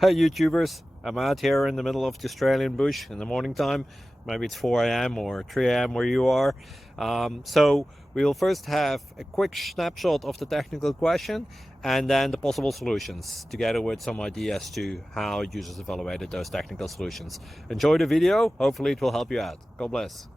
Hey YouTubers, I'm out here in the middle of the Australian bush in the morning time. Maybe it's 4 a.m. or 3 a.m. where you are. So we will first have a quick snapshot of the technical question and then the possible solutions, together with some ideas to how users evaluated those technical solutions. Enjoy the video, hopefully it will help you out. God bless.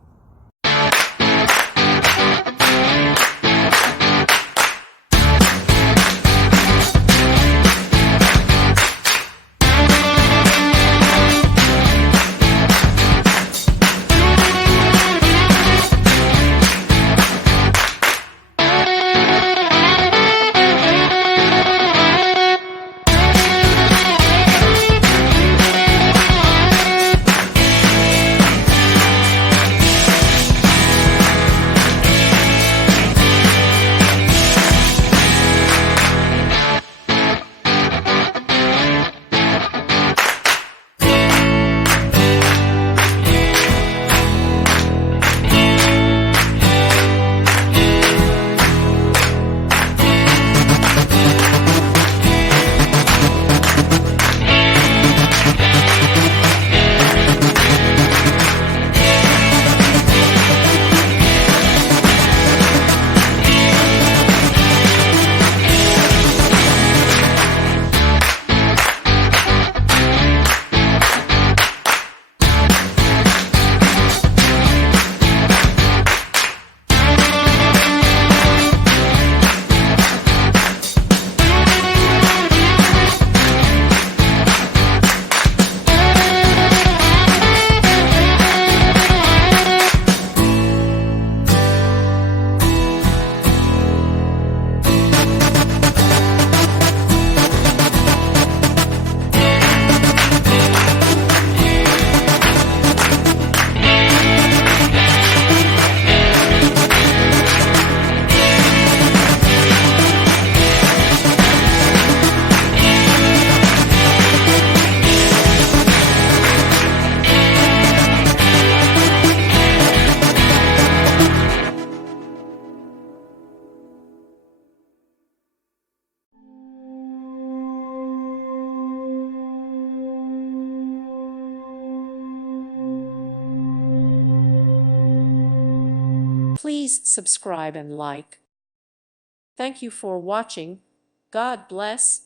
Please subscribe and like. Thank you for watching. God bless.